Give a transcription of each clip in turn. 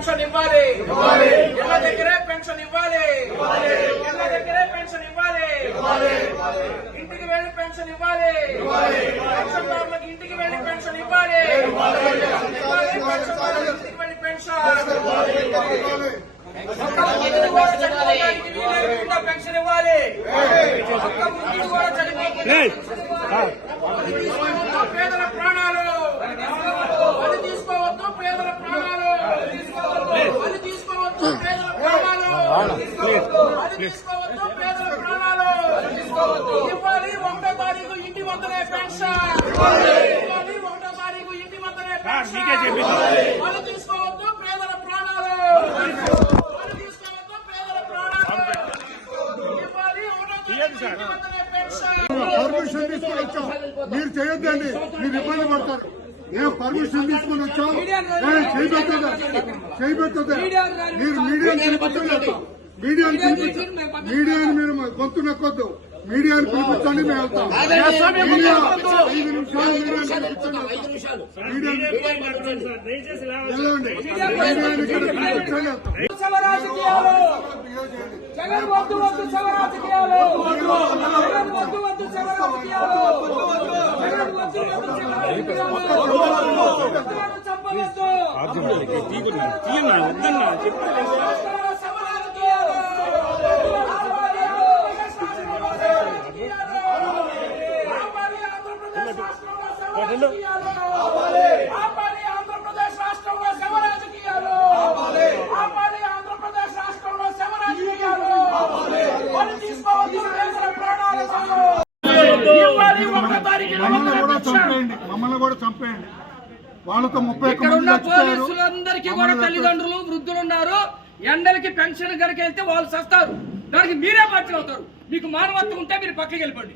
Pension ఇవ్వాలి ఇళ్ళ దగ్గరే పెన్షన్ ఇవ్వాలి ఇళ్ళ దగ్గరే పెన్షన్ ఇవ్వాలి ఇంటికి వెళ్ళి పెన్షన్ ఇవ్వాలి పెన్షన్దారులకు ఇంటికి వెళ్ళి పెన్షన్ ఇవ్వాలి ఇవ్వాలి పెన్షన్దారులకు ఇంటికి వెళ్ళి పెన్షన్ ఒక్క వృద్ధుడు కూడా చనిపోవడానికి వీలు లేకుండా పెన్షన్ ఇవ్వాలి ఒక్క వృద్ధుడు కూడా చనిపోకుండా పెన్షన్ ఇవ్వాలి. బలి తీసుకోవద్దు పేదల ప్రాణాలు బలి తీసుకోవద్దు పేదల ప్రాణాలు బలి తీసుకోవద్దు పేదల ప్రాణాలు బలి తీసుకోవద్దు పేదల ప్రాణాలు ఇవ్వాలి ఒకటో తారీఖు ఇంటి వద్దనే పెన్షన్. ఇవ్వాలి. ఒకటో తారీఖు ఇంటి వద్దనే పెన్షన్. బలి తీసుకోవద్దు పేదల ప్రాణాలు. బలి తీసుకోవద్దు పేదల ప్రాణాలు. ఇవ్వాలి ఒకటో తారీఖు ఇంటి వద్దనే పెన్షన్. పర్మిషన్ తీసుకొని వచ్చాం. మీరు చేయొద్దండి మీరు ఇబ్బంది పడతారు. నేను పర్మిషన్ తీసుకొని వచ్చాం. చేయబెట్టదా చేయబెట్టదా మీరు పిలిపించండి మీడియాని మీడియాని మీరు గొంతు నొక్కొద్దు. మీడియాని పిలిపించండి మేము వెళ్తాం. మీడియా ఐదు నిమిషాలు మీడియాని పిలిపించండి. మీడియాని మమ్మల్ని కూడా. చంపేయండి. మమ్మల్ని కూడా చంపేయండి. వాళ్ళతో ముప్పై ఒక్క ఇక్కడ మంది ఉన్న చచ్చిపోయారు. పోలీసులందరికీ కూడా మమ్మల్ని తల్లిదండ్రులు వృద్ధులు ఉన్నారు. ఎండలకి పెన్షన్ గడికి వెళ్తే వాళ్ళు సస్తారు దానికి మీరే బాధ్యులు అవుతారు. మీకు మానవత్వం ఉంటే మీరు పక్కకి వెళ్ళిపోండి.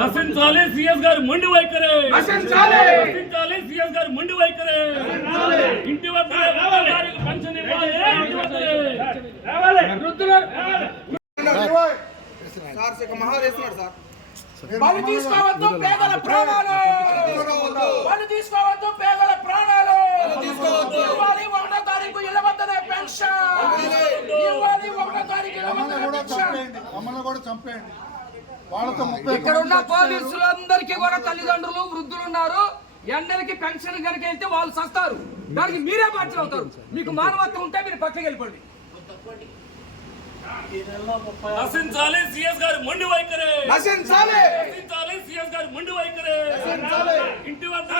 నశించాలి సిఎస్ గారు మొండి వైఖరే. నశించాలి. నశించాలి సిఎస్ గారు మొండి వైఖరే. ఇంటి వద్ద పెన్షన్ ఇవ్వాలి. ఇంటి వద్దనే. వృద్ధులు బలి తీసుకోవద్దు పేదల ప్రాణాలు! బలి తీసుకోవద్దు పేదల ప్రాణాలు! ఇవ్వాలి ఒకటో తారీఖు ఇళ్ళ వద్దనే పెన్షన్ ఇవ్వాలి ఒకటో తారీఖు ఇళ్ళ మమ్మల్ని వద్దనే కూడా పెన్షన్! చంపేయండి. కూడా ముప్పై ఇక్కడ ఉన్న. పోలీసులందరికీ కూడా తల్లిదండ్రులు వృద్ధులు ఉన్నారు ఎండలకి పెన్షన్ గడికి వెళ్తే వాళ్ళు సస్తారు దానికి మీరే బాధ్యులు అవుతారు. మీకు మానవత్వం ఉంటే మీరు పక్కకి వెళ్ళిపోండి. నశించాలి సిఎస్ గారు మొండి వైఖరే. నశించాలి! నశించాలి సిఎస్ గారు మొండి వైఖరే. ఇంటి వద్ద